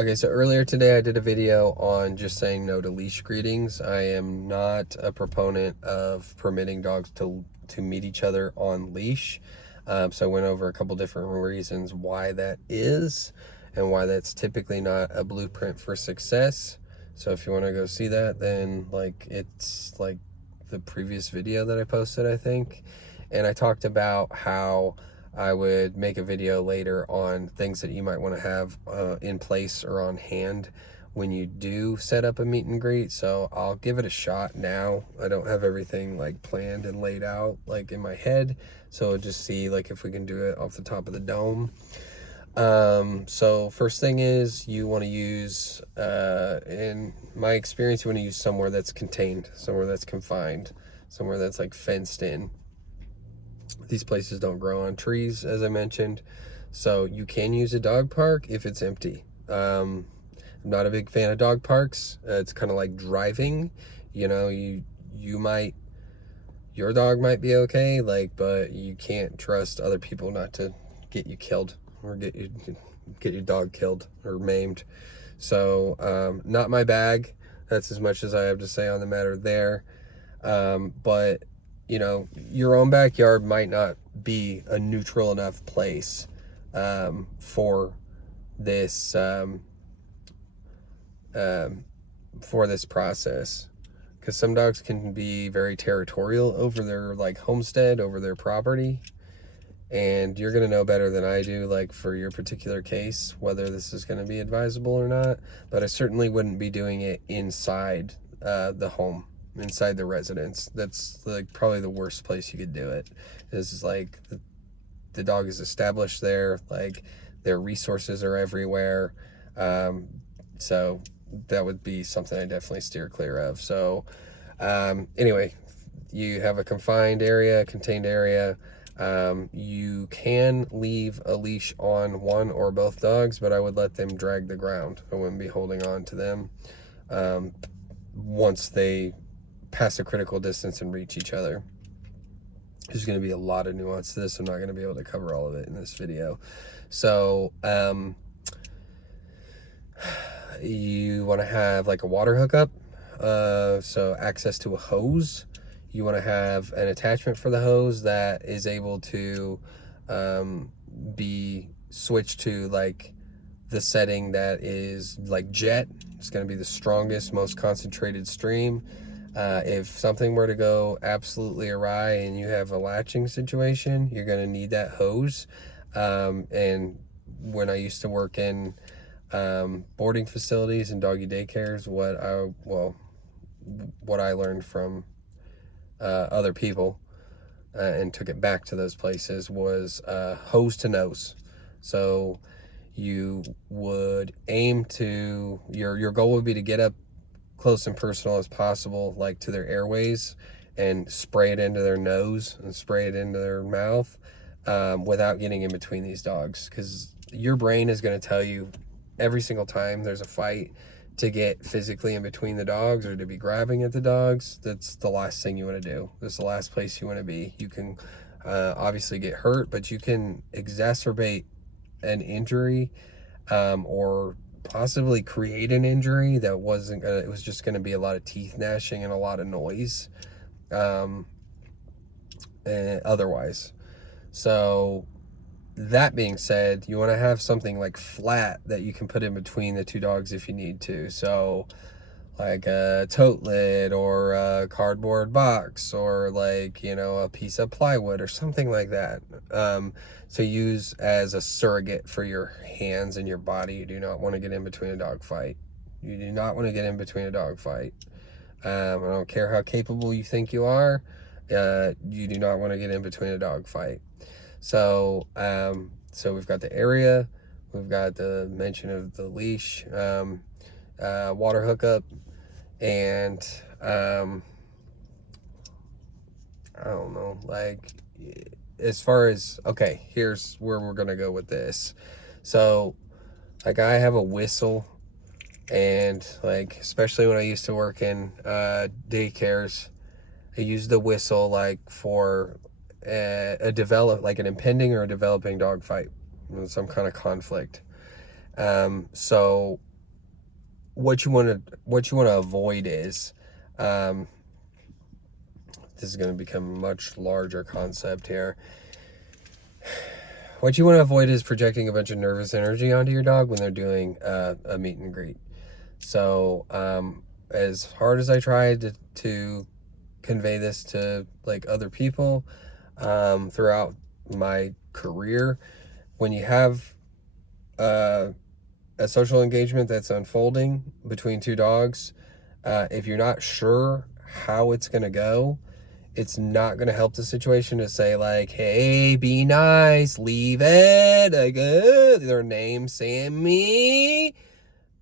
Okay, so earlier today I did a video on just saying no to leash greetings. I am not a proponent of permitting dogs to meet each other on leash. So I went over a couple different reasons why that is and why that's typically not a blueprint for success. So if you want to go see that, then it's like the previous video that I posted, I think. And I talked about how I would make a video later on things that you might want to have in place or on hand when you do set up a meet and greet. So I'll give it a shot now. I don't have everything like planned and laid out like in my head. So just see like if we can do it off the top of the dome. So first thing is you want to use, in my experience, you want to use somewhere that's contained, somewhere that's confined, somewhere that's like fenced in. These places don't grow on trees, as I mentioned, so you can use a dog park if it's empty. I'm not a big fan of dog parks. It's kind of like driving. You know, your dog might be okay, but you can't trust other people not to get you killed or get your dog killed or maimed. So, not my bag. That's as much as I have to say on the matter there. But your own backyard might not be a neutral enough place for this for this process, because some dogs can be very territorial over their homestead, over their property, and you're going to know better than I do, like for your particular case, whether this is going to be advisable or not. But I certainly wouldn't be doing it inside the home, inside the residence. That's like probably the worst place you could do it. Is like the dog is established there, like their resources are everywhere. So that would be something I definitely steer clear of. So anyway, you have a confined area, contained area. You can leave a leash on one or both dogs, but I would let them drag the ground. I wouldn't be holding on to them once they pass a critical distance and reach each other. There's going to be a lot of nuance to this. I'm not going to be able to cover all of it in this video. So you want to have like a water hookup, so access to a hose. You want to have an attachment for the hose that is able to be switched to like the setting that is like jet. It's going to be the strongest, most concentrated stream. If something were to go absolutely awry and you have a latching situation, you're going to need that hose. And when I used to work in boarding facilities and doggy daycares, what I learned from other people and took it back to those places was hose to nose. So you would aim to, your goal would be to get up close and personal as possible, like to their airways, and spray it into their nose and spray it into their mouth without getting in between these dogs, because your brain is going to tell you every single time there's a fight to get physically in between the dogs or to be grabbing at the dogs. That's the last thing you want to do. That's the last place you want to be. You can obviously get hurt, but you can exacerbate an injury or possibly create an injury that wasn't gonna, it was just going to be a lot of teeth gnashing and a lot of noise otherwise. So that being said, you want to have something like flat that you can put in between the two dogs if you need to. So like a tote lid or a cardboard box or like, a piece of plywood or something like that. So use as a surrogate for your hands and your body. You do not want to get in between a dog fight. You do not want to get in between a dog fight. I don't care how capable you think you are. You do not want to get in between a dog fight. So, so we've got the area, we've got the mention of the leash, water hookup, and I don't know, like as far as, okay, here's where we're gonna go with this. So like I have a whistle, and like especially when I used to work in daycares, I used the whistle like for an impending or a developing dog fight, some kind of conflict. So what you want to avoid is, this is going to become a much larger concept here. What you want to avoid is projecting a bunch of nervous energy onto your dog when they're doing a meet and greet. So as hard as I tried to convey this to like other people throughout my career, when you have a social engagement that's unfolding between two dogs, if you're not sure how it's going to go, it's not going to help the situation to say like, hey, be nice, leave it, like, their name Sammy.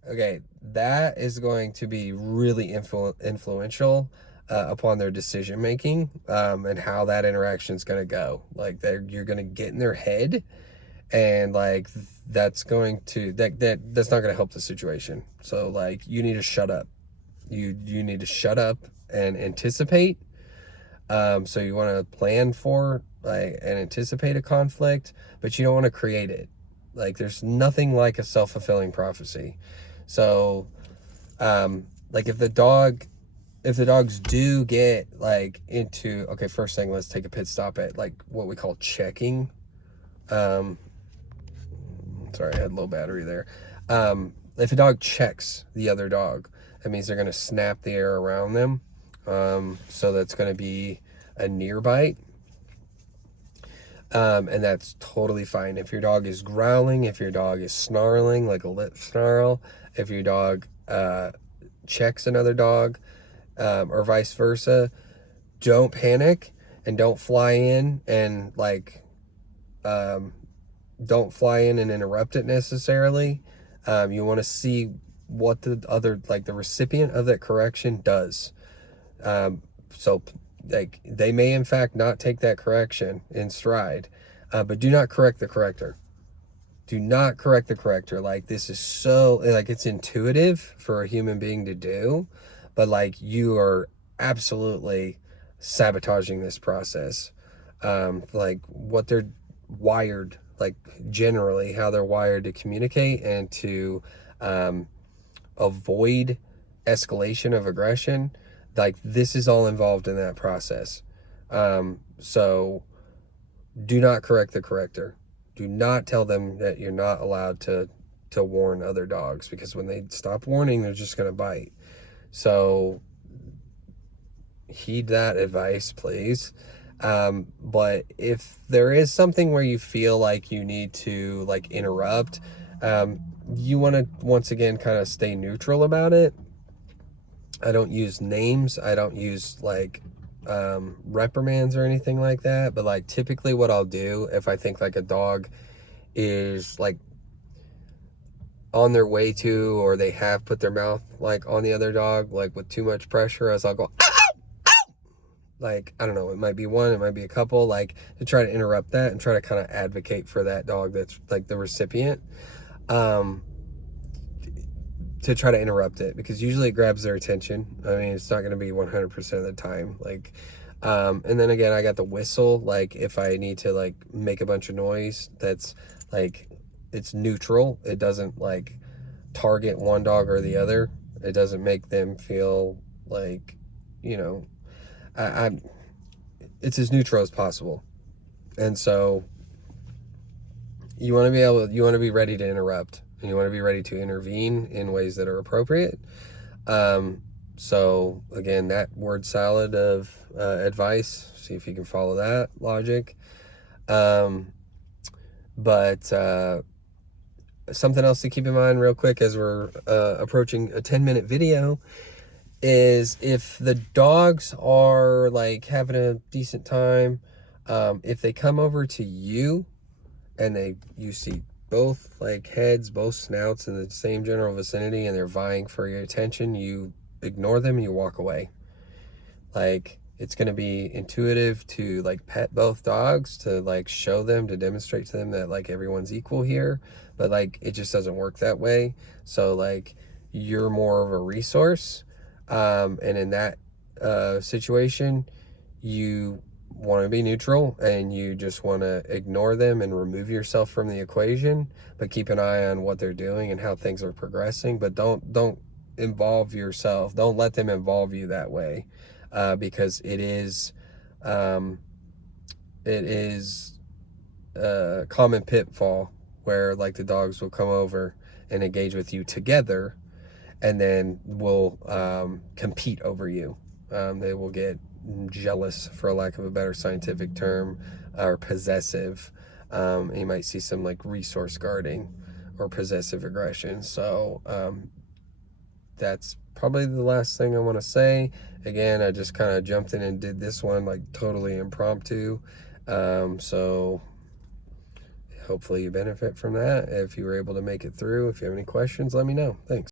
Okay, that is going to be really influential upon their decision making, and how that interaction is going to go. Like, you're going to get in their head, and like that's going to that's not going to help the situation. So like, you need to shut up. You need to shut up and anticipate. So you want to plan for like and anticipate a conflict, but you don't want to create it. Like, there's nothing like a self-fulfilling prophecy. So like if the dogs do get like into, okay, first thing, let's take a pit stop at like what we call checking. Sorry, I had low battery there. If a dog checks the other dog, that means they're going to snap the air around them. So that's going to be a near bite. And that's totally fine. If your dog is growling, if your dog is snarling, like a lip snarl, if your dog checks another dog, or vice versa, don't panic and don't fly in and like, don't fly in and interrupt it necessarily. You want to see what the other, like the recipient of that correction does. So like, they may in fact not take that correction in stride, but do not correct the corrector. Do not correct the corrector. Like, this is so, like, it's intuitive for a human being to do, but like, you are absolutely sabotaging this process. Like, what they're wired, like generally how they're wired to communicate and to avoid escalation of aggression, like this is all involved in that process. So do not correct the corrector. Do not tell them that you're not allowed to warn other dogs, because when they stop warning, they're just going to bite. So heed that advice, please. But if there is something where you feel like you need to like interrupt, you want to once again kind of stay neutral about it. I don't use names. I don't use like reprimands or anything like that. But like, typically what I'll do if I think like a dog is like on their way to, or they have put their mouth like on the other dog, like with too much pressure, as I'll go, like, I don't know, it might be one, it might be a couple, like to try to interrupt that and try to kind of advocate for that dog that's like the recipient, to try to interrupt it, because usually it grabs their attention. I mean, it's not going to be 100% of the time. Like, and then again, I got the whistle, like if I need to like make a bunch of noise, that's like, it's neutral. It doesn't like target one dog or the other. It doesn't make them feel like, you know, it's as neutral as possible. And so you want to be ready to interrupt, and you want to be ready to intervene in ways that are appropriate. So again, that word salad of advice, see if you can follow that logic. But something else to keep in mind real quick as we're approaching a 10-minute video is, if the dogs are like having a decent time, if they come over to you and you see both like heads, both snouts in the same general vicinity, and they're vying for your attention, you ignore them and you walk away. Like, it's going to be intuitive to like pet both dogs, to like show them, to demonstrate to them that like everyone's equal here, but like it just doesn't work that way. So like, you're more of a resource, and in that situation, you want to be neutral, and you just want to ignore them and remove yourself from the equation, but keep an eye on what they're doing and how things are progressing. But don't involve yourself. Don't let them involve you that way, because it is a common pitfall where like the dogs will come over and engage with you together, and then will compete over you. They will get jealous, for lack of a better scientific term, or possessive. You might see some like resource guarding or possessive aggression. So that's probably the last thing I want to say. Again, I just kind of jumped in and did this one like totally impromptu. So hopefully you benefit from that. If you were able to make it through, if you have any questions, let me know. Thanks.